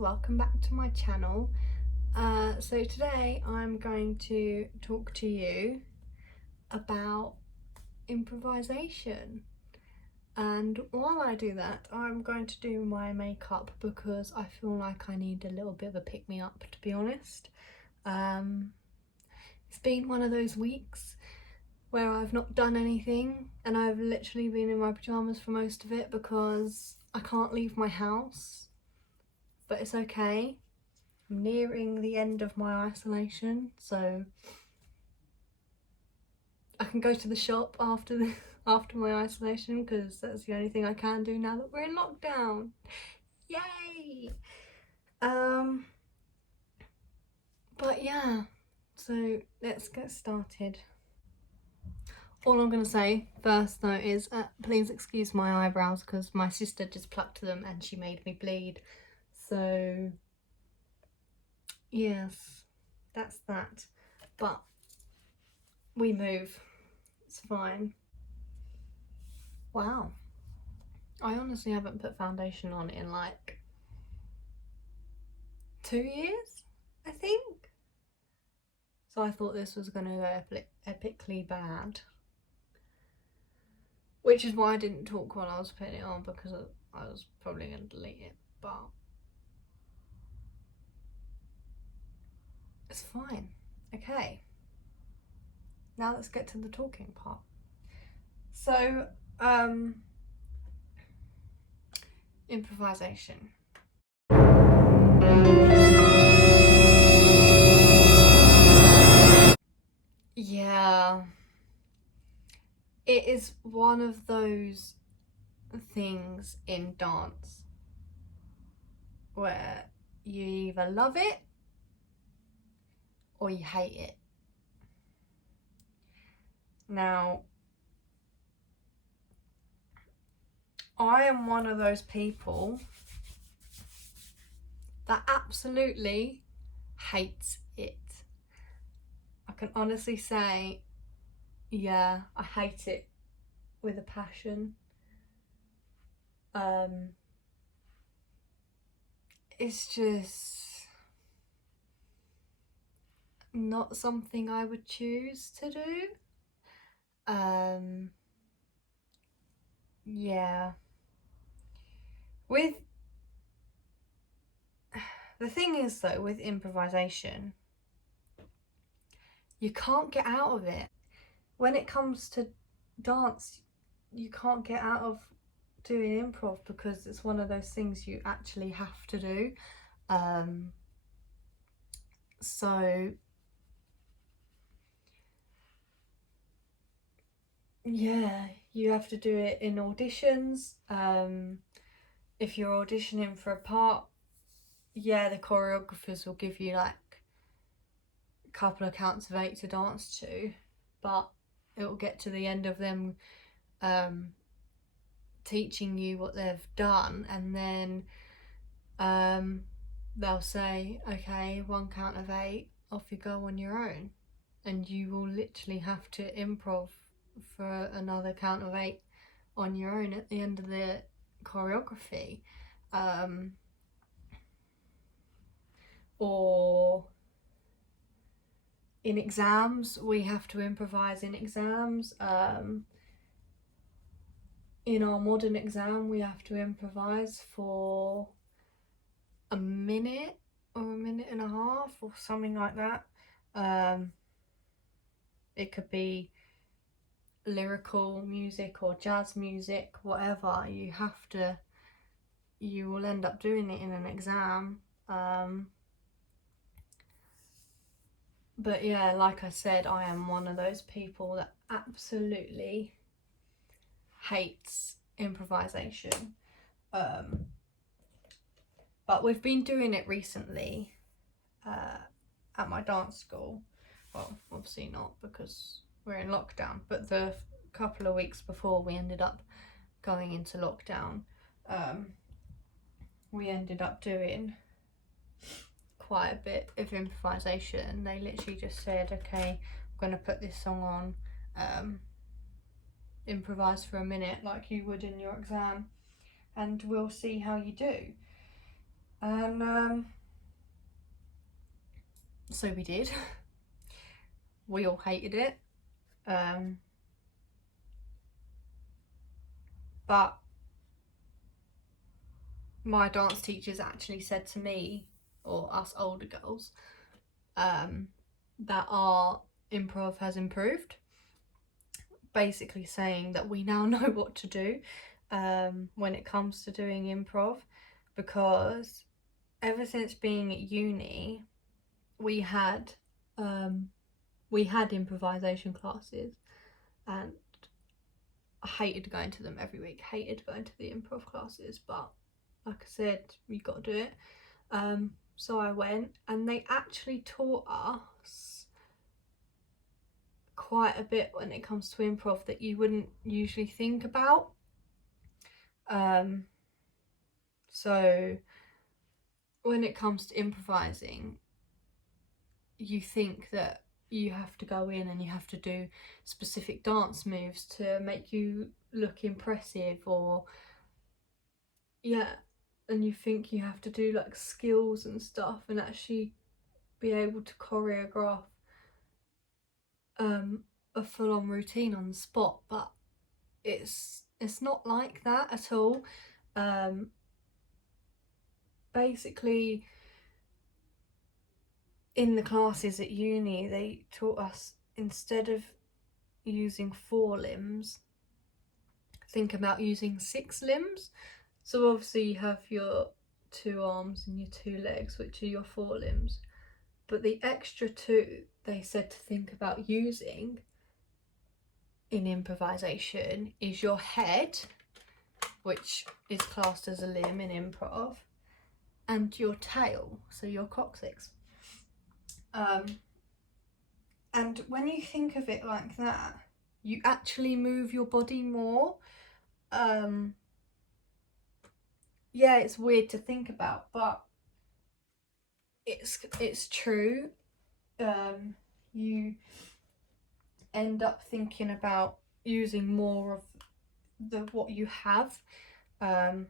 welcome back to my channel. So today I'm going to talk to you about improvisation, and while I do that I'm going to do my makeup because I feel like I need a little bit of a pick-me-up, to be honest. It's been one of those weeks where I've not done anything and I've literally been in my pyjamas for most of it because I can't leave my house. But it's okay. I'm nearing the end of my isolation, so I can go to the shop after my isolation because that's the only thing I can do now that we're in lockdown. Yay! But yeah, so let's get started. All I'm going to say first though is please excuse my eyebrows because my sister just plucked them and she made me bleed. So yes, that's that. But we move. It's fine. Wow. I honestly haven't put foundation on in like 2 years, I think. So I thought this was going to go epically bad. Which is why I didn't talk while I was putting it on, because I was probably going to delete it. But it's fine. Okay. Now let's get to the talking part. So, improvisation. Yeah. It is one of those things in dance where you either love it or you hate it. Now, I am one of those people that absolutely hates it. I can honestly say, yeah, I hate it with a passion. It's just not something I would choose to do. Yeah. The thing is though, with improvisation, you can't get out of it. When it comes to dance, you can't get out of doing improv because it's one of those things you actually have to do. So yeah, you have to do it in auditions. If you're auditioning for a part, yeah, the choreographers will give you like a couple of counts of 8 to dance to, but it will get to the end of them teaching you what they've done, and then they'll say, okay, 1 count of 8, off you go on your own, and you will literally have to improv for another count of 8 on your own at the end of the choreography. Or in exams, we have to improvise in exams. In our modern exam, we have to improvise for a minute or a minute and a half or something like that. It could be lyrical music or jazz music, whatever. You will end up doing it in an exam. But yeah, like I said, I am one of those people that absolutely hates improvisation. But we've been doing it recently at my dance school. Well, obviously not because we're in lockdown, but the couple of weeks before we ended up going into lockdown, we ended up doing quite a bit of improvisation. They literally just said, okay, I'm going to put this song on, improvise for a minute like you would in your exam, and we'll see how you do. And so we did. We all hated it. But my dance teachers actually said to me, or us older girls, that our improv has improved. Basically saying that we now know what to do when it comes to doing improv, because ever since being at uni, we had improvisation classes, and I hated going to them every week. Hated going to the improv classes, but like I said, you got to do it. So I went, and they actually taught us quite a bit when it comes to improv that you wouldn't usually think about. So when it comes to improvising, you think that you have to go in and you have to do specific dance moves to make you look impressive, or and you think you have to do like skills and stuff and actually be able to choreograph a full-on routine on the spot, but it's not like that at all. Basically, in the classes at uni, they taught us, instead of using 4 limbs, think about using 6 limbs. So obviously you have your 2 arms and your 2 legs, which are your 4 limbs, but the extra 2 they said to think about using in improvisation is your head, which is classed as a limb in improv, and your tail, so your coccyx. And when you think of it like that, you actually move your body more. Yeah, it's weird to think about, but it's true. You end up thinking about using more of what you have. So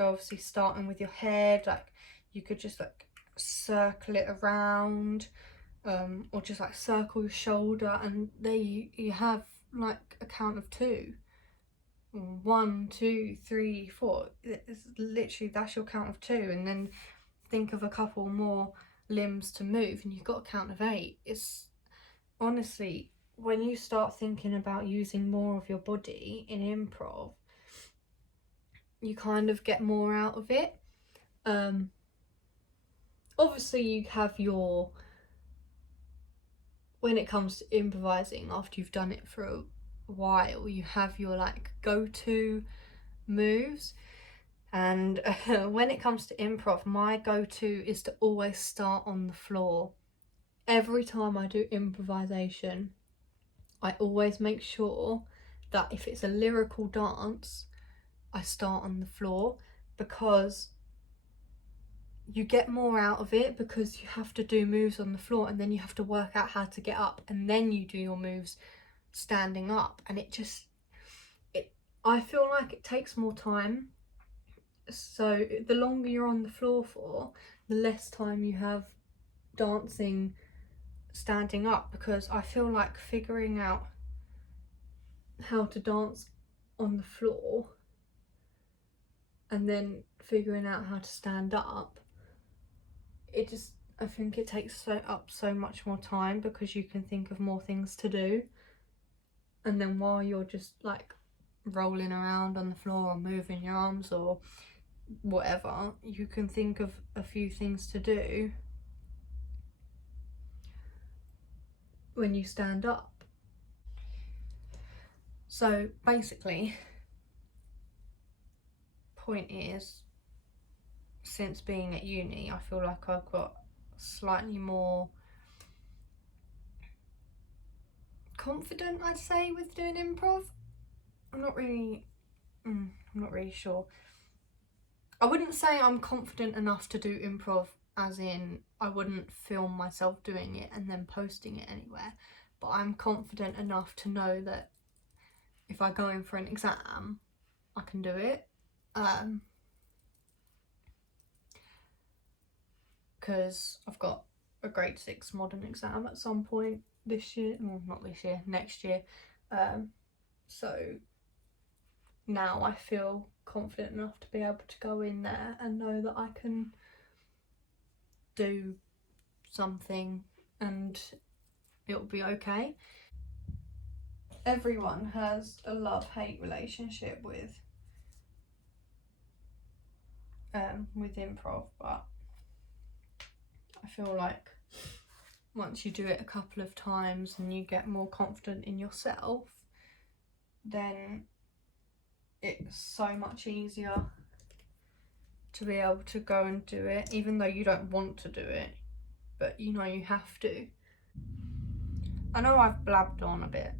obviously starting with your head, like you could just like circle it around, or just like circle your shoulder, and there you have like a count of 2. 1, 2, 3, 4. It's literally, that's your count of 2, and then think of a couple more limbs to move and you've got a count of 8. It's honestly, when you start thinking about using more of your body in improv, you kind of get more out of it. Obviously you have your, when it comes to improvising, after you've done it for a while, you have your like go-to moves. And when it comes to improv, my go-to is to always start on the floor. Every time I do improvisation, I always make sure that if it's a lyrical dance, I start on the floor, because you get more out of it, because you have to do moves on the floor and then you have to work out how to get up, and then you do your moves standing up, and I feel like it takes more time. So the longer you're on the floor for, the less time you have dancing standing up, because I feel like figuring out how to dance on the floor and then figuring out how to stand up, I think it takes up so much more time, because you can think of more things to do, and then while you're just like rolling around on the floor or moving your arms or whatever, you can think of a few things to do when you stand up. So basically, point is, since being at uni, I feel like I've got slightly more confident, I'd say, with doing improv. I'm not really sure. I wouldn't say I'm confident enough to do improv, as in I wouldn't film myself doing it and then posting it anywhere, but I'm confident enough to know that if I go in for an exam, I can do it. because I've got a grade 6 modern exam at some point this year, well, not this year, next year. So now I feel confident enough to be able to go in there and know that I can do something and it'll be okay. Everyone has a love-hate relationship with improv, but I feel like once you do it a couple of times and you get more confident in yourself, then it's so much easier to be able to go and do it, even though you don't want to do it, but you know you have to. I know I've blabbed on a bit,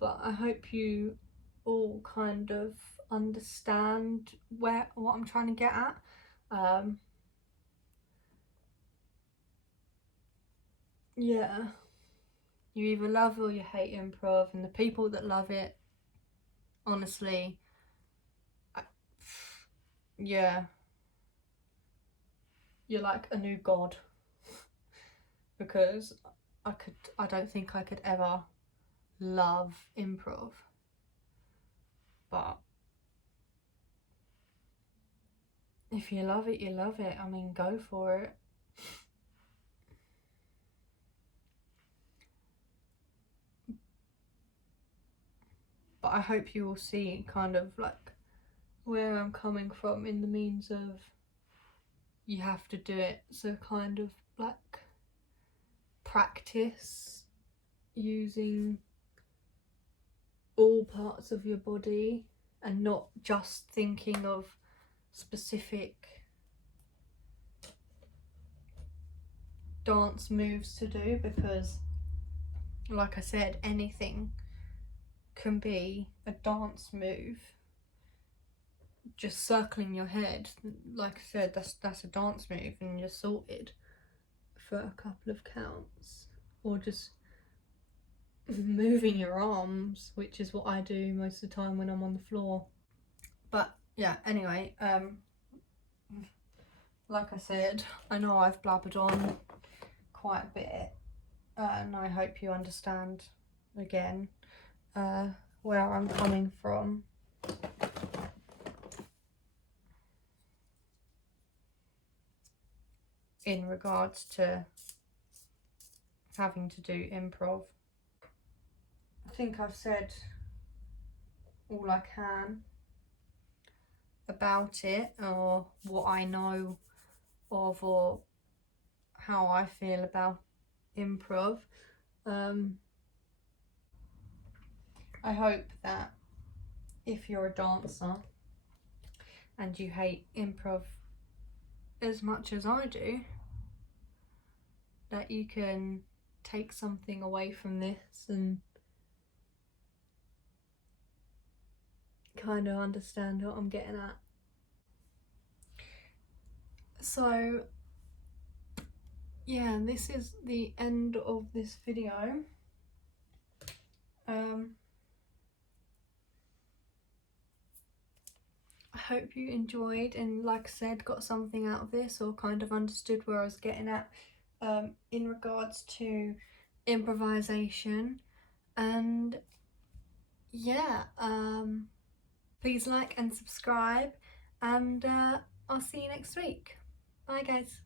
but I hope you all kind of understand what I'm trying to get at. Yeah, you either love or you hate improv, and the people that love it, honestly, yeah, you're like a new god, because I don't think I could ever love improv, but if you love it, you love it. I mean, go for it. But I hope you will see kind of like where I'm coming from in the means of you have to do it, so kind of like practice using all parts of your body and not just thinking of specific dance moves to do, because like I said, anything can be a dance move. Just circling your head, like I said, that's a dance move, and you're sorted for a couple of counts. Or just moving your arms, which is what I do most of the time when I'm on the floor. But yeah, anyway, like I said, I know I've blabbered on quite a bit, and I hope you understand again where I'm coming from. In regards to having to do improv. I think I've said all I can about it, or what I know of, or how I feel about improv. I hope that if you're a dancer and you hate improv as much as I do, that you can take something away from this and kind of understand what I'm getting at. So yeah, this is the end of this video. I hope you enjoyed and, like I said, got something out of this, or kind of understood where I was getting at in regards to improvisation. And yeah, please like and subscribe, and I'll see you next week. Bye guys.